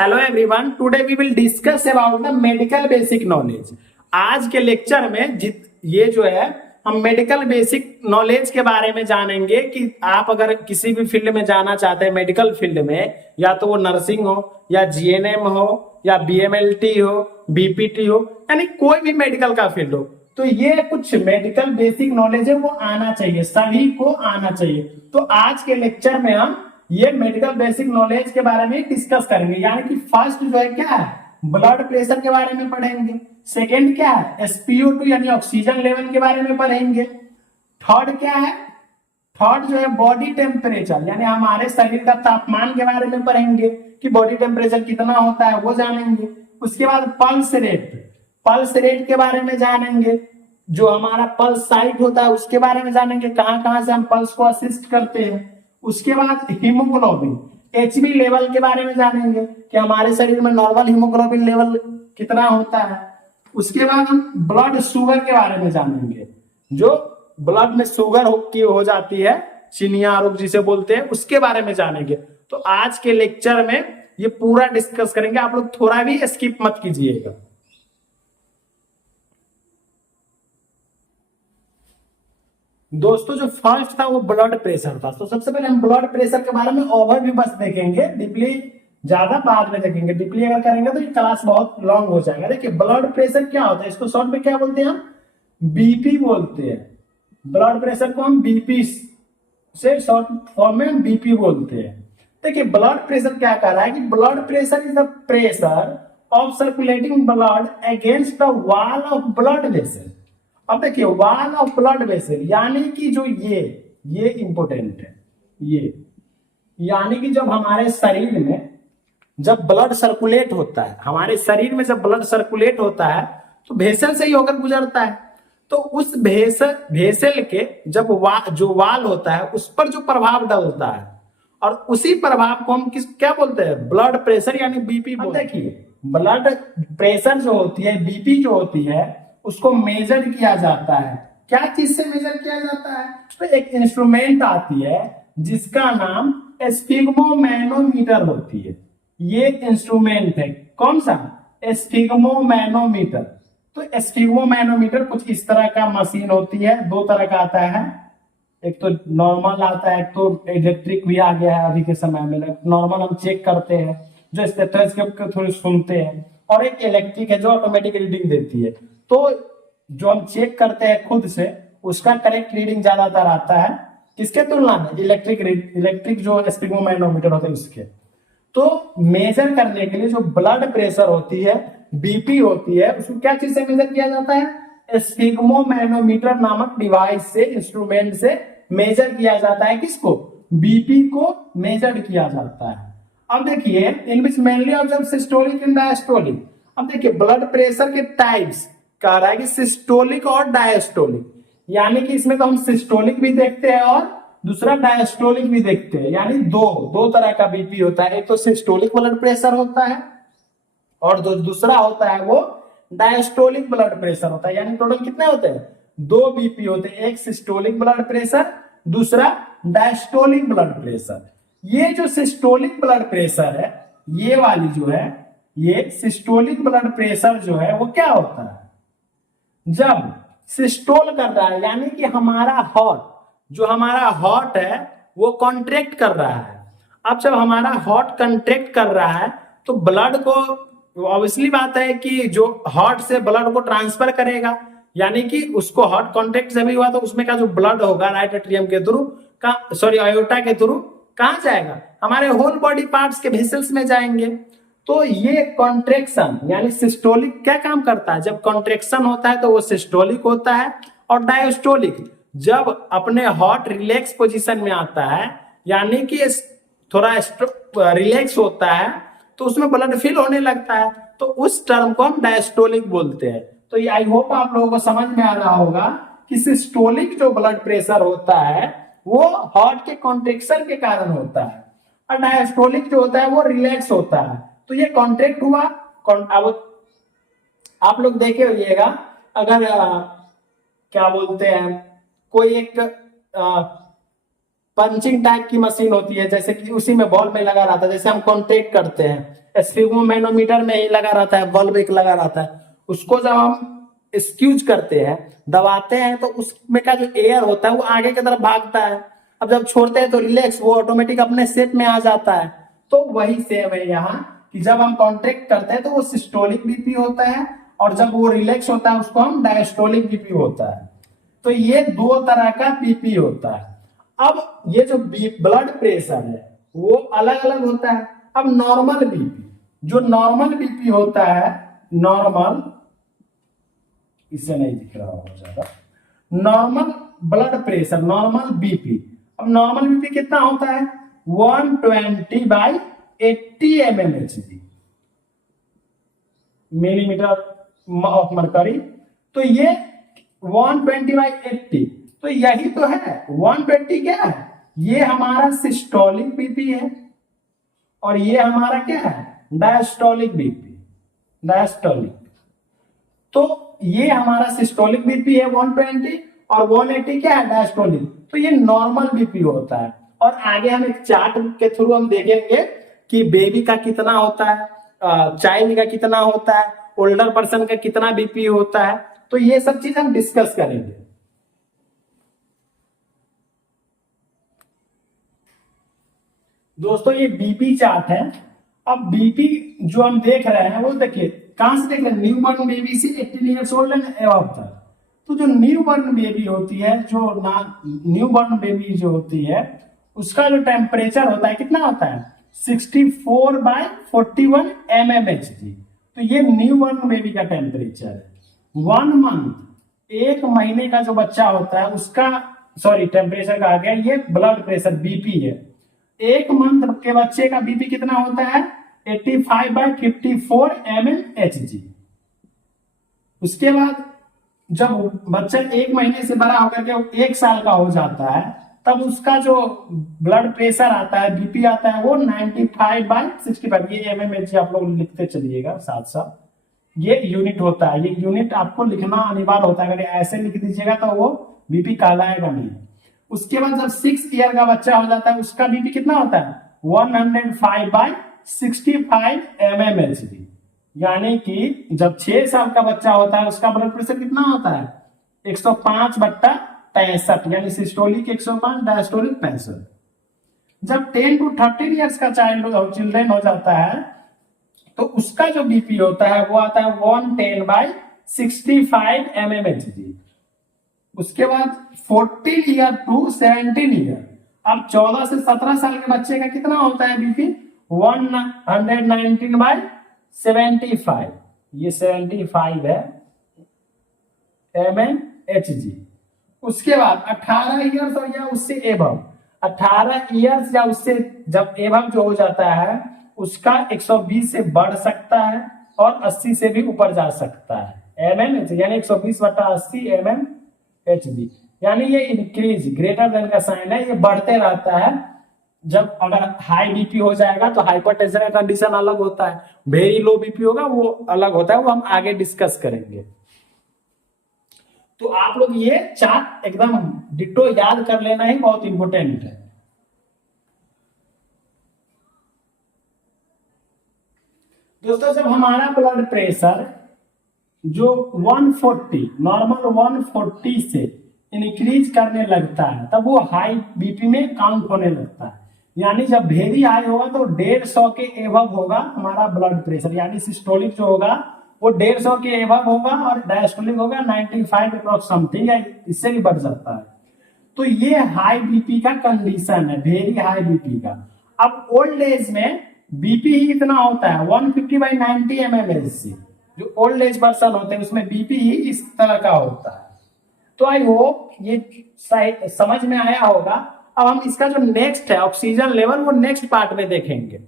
Hello everyone, today we will discuss about the medical basic knowledge. आज के lecture में ये जो है हम मेडिकल बेसिक नॉलेज के बारे में जानेंगे कि आप अगर किसी भी फील्ड में जाना चाहते हैं, मेडिकल फील्ड में, या तो वो नर्सिंग हो या जीएनएम हो या बीएमएलटी हो, बीपीटी हो, यानी कोई भी मेडिकल का फील्ड हो, तो ये कुछ मेडिकल बेसिक नॉलेज है वो आना चाहिए, सभी को आना चाहिए। तो आज के लेक्चर में हम ये मेडिकल बेसिक नॉलेज के बारे में डिस्कस करेंगे। यानी कि फर्स्ट जो है क्या है, ब्लड प्रेशर के बारे में पढ़ेंगे। सेकंड क्या है, SpO2 यानी ऑक्सीजन लेवल के बारे में पढ़ेंगे। थर्ड क्या है, थर्ड जो है बॉडी टेम्परेचर यानी हमारे शरीर का तापमान के बारे में पढ़ेंगे कि बॉडी टेम्परेचर कितना होता है वो जानेंगे। उसके बाद पल्स रेट के बारे में जानेंगे। जो हमारा पल्स साइट होता है उसके बारे में जानेंगे, कहां कहां से हम पल्स को असिस्ट करते हैं। उसके बाद हीमोग्लोबिन HB लेवल के बारे में जानेंगे कि हमारे शरीर में नॉर्मल हीमोग्लोबिन लेवल कितना होता है। उसके बाद हम ब्लड शुगर के बारे में जानेंगे, जो ब्लड में शुगर हो जाती है, चिनिया रोग जिसे बोलते हैं, उसके बारे में जानेंगे। तो आज के लेक्चर में ये पूरा डिस्कस करेंगे, आप लोग थोड़ा भी स्किप मत कीजिएगा। दोस्तों जो फर्स्ट था वो ब्लड प्रेशर था। तो सबसे पहले हम ब्लड प्रेशर के बारे में ओवरव्यू बस देखेंगे, डीपली ज्यादा बाद में देखेंगे। डीपली अगर करेंगे तो ये क्लास बहुत लॉन्ग हो जाएगा। देखिए ब्लड प्रेशर क्या होता है, इसको शॉर्ट में क्या बोलते हैं हम, बीपी बोलते हैं। ब्लड प्रेशर को हम बीपी से शॉर्ट फॉर्म में बीपी बोलते हैं। देखिए ब्लड प्रेशर क्या कर रहा है कि blood pressure is the pressure of circulating blood against the wall of blood vessel. अब देखिए वॉल ऑफ ब्लड वेसल यानी कि जो ये इंपोर्टेंट है, ये यानी कि जब हमारे शरीर में जब ब्लड सर्कुलेट होता है, हमारे शरीर में जब ब्लड सर्कुलेट होता है तो भेसल से ही होकर गुजरता है। तो उस भेसल के जब जो वाल होता है उस पर जो प्रभाव डलता है, और उसी प्रभाव को हम क्या बोलते हैं, ब्लड प्रेशर यानी बीपी बोलते हैं। देखिए ब्लड प्रेशर जो होती है, बीपी जो होती है, उसको मेजर किया जाता है। क्या चीज से मेजर किया जाता है, तो एक इंस्ट्रूमेंट आती है जिसका नाम स्फिग्मोमैनोमीटर होती है। ये इंस्ट्रूमेंट है, कौन सा, स्फिग्मोमैनोमीटर। तो स्फिग्मोमैनोमीटर कुछ इस तरह का मशीन होती है, दो तरह का आता है, एक तो नॉर्मल आता है, एक तो इलेक्ट्रिक भी आ गया है अभी के समय में। नॉर्मल हम चेक करते हैं जो स्टेथोस्कोप के थ्रू सुनते हैं, और एक इलेक्ट्रिक है जो ऑटोमेटिक रीडिंग देती है। तो जो हम चेक करते हैं खुद से, उसका करेक्ट रीडिंग ज्यादातर आता है किसके तुलना में, इलेक्ट्रिक जो स्फिग्मोमैनोमीटर होते हैं उसके। तो मेजर करने के लिए जो ब्लड प्रेशर होती है, बीपी होती है, उसको क्या चीज से मेजर किया जाता है, स्फिग्मोमैनोमीटर नामक डिवाइस से, इंस्ट्रूमेंट से मेजर किया जाता है। किसको, बीपी को मेजर किया जाता है। अब देखिए in which mainly observe systolic and diastolic. अब देखिए ब्लड प्रेशर के टाइप्स कह रहा है कि सिस्टोलिक और डायस्टोलिक, यानी कि इसमें तो हम सिस्टोलिक भी देखते हैं और दूसरा डायस्टोलिक भी देखते हैं। यानी दो तरह का बीपी होता है, एक तो सिस्टोलिक ब्लड प्रेशर होता है और दूसरा होता है वो डायस्टोलिक ब्लड प्रेशर होता है। यानी टोटल कितने होते हैं, दो बीपी होते हैं, एक सिस्टोलिक ब्लड प्रेशर, दूसरा डायस्टोलिक ब्लड प्रेशर। ये जो सिस्टोलिक ब्लड प्रेशर है, ये वाली जो है, ये सिस्टोलिक ब्लड प्रेशर जो है वो क्या होता है, जब सिस्टोल कर रहा है, यानी कि हमारा हार्ट, जो हमारा हार्ट है वो कॉन्ट्रैक्ट कर रहा है। अब जब हमारा हार्ट कॉन्ट्रैक्ट कर रहा है तो ब्लड को, ऑब्वियसली बात है कि जो हार्ट से ब्लड को ट्रांसफर करेगा, यानी कि उसको हार्ट कॉन्ट्रैक्ट से भी हुआ तो उसमें का जो ब्लड होगा राइट एट्रियम के थ्रू, आयोटा के थ्रू कहां जाएगा, हमारे होल बॉडी पार्ट्स के वेसल्स में जाएंगे। तो ये कॉन्ट्रेक्शन यानी सिस्टोलिक क्या काम करता है, जब कॉन्ट्रेक्शन होता है तो वो सिस्टोलिक होता है। और डायस्टोलिक जब अपने हार्ट रिलैक्स पोजीशन में आता है, यानी कि थोड़ा रिलैक्स होता है, तो उसमें ब्लड फिल होने लगता है, तो उस टर्म को हम डायस्टोलिक बोलते हैं। तो ये आई होप आप लोगों को समझ में आ रहा होगा कि सिस्टोलिक जो ब्लड प्रेशर होता है वो हार्ट के कॉन्ट्रेक्शन के कारण होता है, और डायस्टोलिक जो होता है वो रिलैक्स होता है। तो ये कॉन्ट्रैक्ट हुआ, अब आप लोग देखे होइएगा, अगर क्या बोलते हैं, कोई एक पंचिंग टाइप की मशीन होती है, जैसे कि उसी में बॉल में लगा रहता है, जैसे हम कॉन्टेक्ट करते हैं स्फिग्मोमैनोमीटर में ही लगा रहता है, बल्ब एक लगा रहता है, उसको जब हम स्क्यूज करते हैं, दबाते हैं, तो उसमें का जो एयर होता है वो आगे की तरफ भागता है। अब जब छोड़ते हैं तो रिलैक्स, वो ऑटोमेटिक अपने शेप में आ जाता है। तो वही सेम है यहाँ कि जब हम कॉन्ट्रैक्ट करते हैं तो वो सिस्टोलिक बीपी होता है, और जब वो रिलैक्स होता है उसको हम डायस्टोलिक बीपी होता है। तो ये दो तरह का बीपी होता है। अब ये जो ब्लड प्रेशर है वो अलग अलग होता है। अब नॉर्मल बीपी, जो नॉर्मल बीपी होता है, नॉर्मल, इससे नहीं दिख रहा होगा ज्यादा, normal blood pressure, normal BP. अब नॉर्मल बीपी कितना होता है? 120/80 mmHg, मिलीमीटर ऑफ मरकरी। तो ये 120/80, तो यही तो है 120। क्या है? ये हमारा सिस्टोलिक बीपी है, और ये हमारा क्या है? Diastolic BP, diastolic. तो ये हमारा सिस्टोलिक बीपी है 120, और 180 क्या है? डायस्टोलिक। तो ये नॉर्मल बीपी होता है। और आगे हम एक चार्ट के थ्रू हम देखेंगे कि बेबी का कितना होता है, चाइल्ड का कितना होता है, ओल्डर पर्सन का कितना बीपी होता है। तो ये सब चीज हम डिस्कस करेंगे। दोस्तों ये बीपी चार्ट है। अब बीपी जो हम देख रहे हैं वो देखिए, कहां से देख रहे हैं? न्यू बॉर्न बेबी से 18 ईयर्स ओल्ड एंड अबव तक। तो जो न्यू बॉर्न बेबी होती है, जो न्यू बॉर्न बेबी जो होती है, उसका जो टेम्परेचर होता है कितना होता है? 64/41 mmHg। तो ये न्यू बॉर्न बेबी का टेम्परेचर है। 1 मंथ, एक महीने का जो बच्चा होता है उसका, सॉरी टेम्परेचर का आ गया, ये ब्लड प्रेशर बीपी है। एक मंथ के बच्चे का बीपी कितना होता है? 85/54 mmHg। उसके बाद जब बच्चा एक महीने से बड़ा होकर के 1 साल का हो जाता है, तब उसका जो ब्लड प्रेशर आता है, बीपी आता है, वो 95/65। ये mmHg आप लोग लिखते चलिएगा साथ साथ, ये यूनिट होता है। ये यूनिट आपको लिखना अनिवार्य होता है, अगर ऐसे लिख दीजिएगा तो वो बीपी कहलाएगा नहीं। उसके बाद जब 6 ईयर का बच्चा हो जाता है, उसका बीपी कितना होता है? 105/65 mmHg। यानी कि जब 6 साल का बच्चा होता है उसका ब्लड प्रेशर कितना होता है? 105/65, यानी सिस्टोलिक 105, डायस्टोलिक 65। जब 10 to 13 ईयर्स का चिल्ड्रन हो जाता है, तो उसका जो बीपी होता है वो आता है 110/65 mmHg। उसके बाद 14 ईयर टू 17 ईयर, अब 14 से 17 साल के बच्चे का कितना होता है बीपी? 119/75, ये 75 है mmHg। उसके बाद 18 ईयर्स और या उससे एबव, 18 ईयर्स या उससे जब एबव जो हो जाता है, उसका 120 से बढ़ सकता है और 80 से भी ऊपर जा सकता है mmHg, यानी 120/80 mmHg। यानी ये इंक्रीज, ग्रेटर देन का साइन है, ये बढ़ते रहता है। जब अगर हाई बीपी हो जाएगा तो हाइपरटेंशन का कंडीशन अलग होता है, वेरी लो बीपी होगा वो अलग होता है, वो हम आगे डिस्कस करेंगे। तो आप लोग ये चार्ट एकदम डिट्टो याद कर लेना ही बहुत इंपॉर्टेंट है। दोस्तों जब हमारा ब्लड प्रेशर जो 140, नॉर्मल 140 से इंक्रीज करने लगता है, तब वो हाई बीपी में काउंट होने लगता है। यानी जब वेरी हाई होगा तो 150 के एबव होगा हमारा ब्लड प्रेशर, यानी सिस्टोलिक जो होगा वो 150 के एबव होगा, और डायस्टोलिक होगा 95 अप्रॉक्स समथिंग, या इससे भी बढ़ सकता है। तो ये हाई बीपी का कंडीशन है, वेरी हाई बीपी का। अब ओल्ड एज में बीपी ही इतना होता है 150/90 mmHg। जो ओल्ड एज पर्सन होते हैं उसमें बीपी ही इस तरह का होता है। तो आई होप ये समझ में आया होगा। अब हम इसका जो नेक्स्ट है ऑक्सीजन लेवल, वो नेक्स्ट पार्ट में देखेंगे।